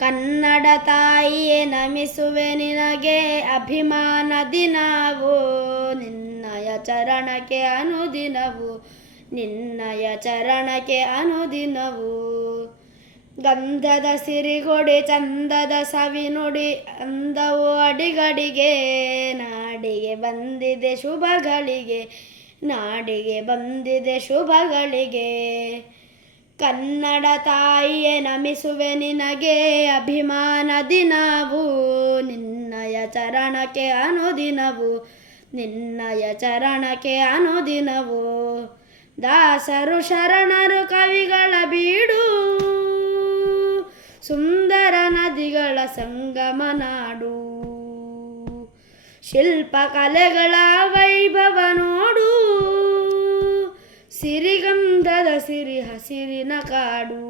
ಕನ್ನಡ ತಾಯಿಯೇ ನಮಿಸುವೆ ನಿನಗೆ ಅಭಿಮಾನದಿ ನಾವು, ನಿನ್ನಯ ಚರಣಕ್ಕೆ ಅನುದಿನವು, ನಿನ್ನಯ ಚರಣಕ್ಕೆ ಅನುದಿನವು. ಗಂಧದ ಸಿರಿಗೊಡಿ ಚಂದದ ಸವಿ ನುಡಿ ಅಂದವು ಅಡಿಗಡಿಗೆ, ನಾಡಿಗೆ ಬಂದಿದೆ ಶುಭಗಳಿಗೆ, ನಾಡಿಗೆ ಬಂದಿದೆ ಶುಭಗಳಿಗೆ. ಕನ್ನಡ ತಾಯಿಯೇ ನಮಿಸುವೆ ನಿನಗೆ ಅಭಿಮಾನದಿ ನಾವು, ನಿನ್ನಯ ಚರಣಕ್ಕೆ ಅನುದಿನವು, ನಿನ್ನಯ ಚರಣಕ್ಕೆ ಅನುದಿನವು. ದಾಸರು ಶರಣರು ಕವಿಗಳ ಬೀಡು, ಸುಂದರ ನದಿಗಳ ಸಂಗಮ ನಾಡು, ಶಿಲ್ಪಕಲೆಗಳ ವೈಭವ ನೋಡು, ಸಿರಿಗಂಧದ ಸಿರಿ ಹಸಿರಿನ ಕಾಡು.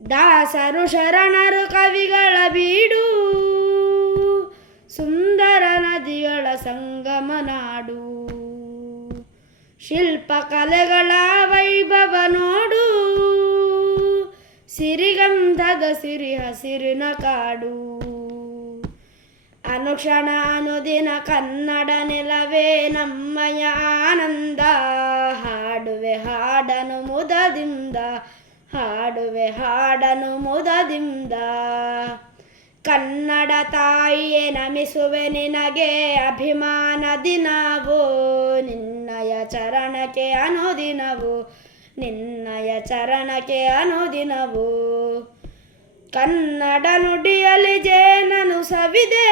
ದಾಸರು ಶರಣರು ಕವಿಗಳ ಬೀಡು, ಸುಂದರ ನದಿಗಳ ಸಂಗಮ ನಾಡು, ಶಿಲ್ಪಕಲೆಗಳ ವೈಭವ ನೋಡು, ಸಿರಿಗಂಧದ ಸಿರಿ ಹಸಿರಿನ ಕಾಡು. ಅನುಕ್ಷಣ ಅನುದಿನ ಕನ್ನಡ ನೆಲವೇ ನಮ್ಮಯ ಆನಂದ, ಹಾಡುವೆ ಹಾಡನು ಮುದದಿಂದ, ಹಾಡುವೆ ಹಾಡನು ಮುದದಿಂದ. ಕನ್ನಡ ತಾಯಿಯೇ ನಮಿಸುವೆ ನಿನಗೆ ಅಭಿಮಾನದಿ ನಾವು, ನಿನ್ನಯ ಚರಣಕ್ಕೆ ಅನುದಿನವು, ನಿನ್ನಯ ಚರಣಕ್ಕೆ ಅನುದಿನವು. ಕನ್ನಡ ನುಡಿಯಲ್ಲಿ ಜೇನನು ಸವಿದೆ,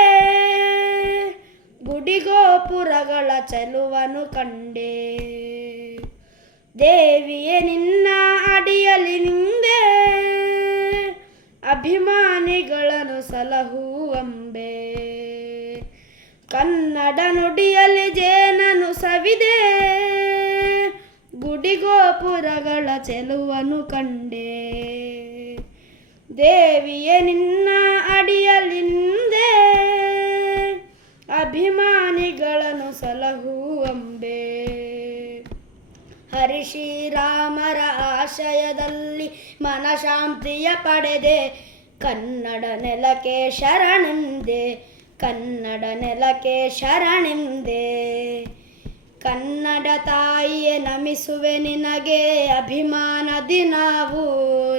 ಗುಡಿಗೋಪುರಗಳ ಚೆಲುವನು ಕಂಡೆ, ದೇವಿಯೇ ನಿನ್ನ ಅಡಿಯಲ್ಲಿ ನಿಂದೆ, ಅಭಿಮಾನಿಗಳನ್ನು ಸಲಹುವಂಬೆ. ಕನ್ನಡ ನುಡಿಯಲ್ಲಿ ಜೇನನು ಸವಿದೆ, ಗುಡಿಗೋಪುರಗಳ ಚೆಲುವನು ಕಂಡೆ, ದೇವಿಯೇ ನಿನ್ನ ಅಡಿಯಲ್ಲಿ ನಿಂದೆ, ಅಭಿಮಾನಿಗಳನ್ನು ಸಲಹುವಂಬೆ. ಹರಿಶ್ರೀರಾಮರ ಆಶಯದಲ್ಲಿ ಮನಶಾಂತಿಯ ಪಡೆದೆ, ಕನ್ನಡ ನೆಲಕ್ಕೆ ಶರಣೆಂದೆ, ಕನ್ನಡ ನೆಲಕ್ಕೆ ಶರಣೆಂದೆ. ಕನ್ನಡ ತಾಯಿಯೇ ನಮಿಸುವೆ ನಿನಗೆ ಅಭಿಮಾನದಿ ನಾವು,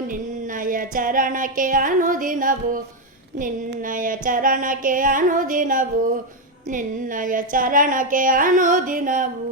ನಿನ್ನಯ ಚರಣಕ್ಕೆ ಅನುದಿನವು, ನಿನ್ನಯ ಚರಣಕ್ಕೆ ಅನುದಿನವು, ನಿನ್ನಯ ಚರಣಕ್ಕೆ ಅನುದಿನವು.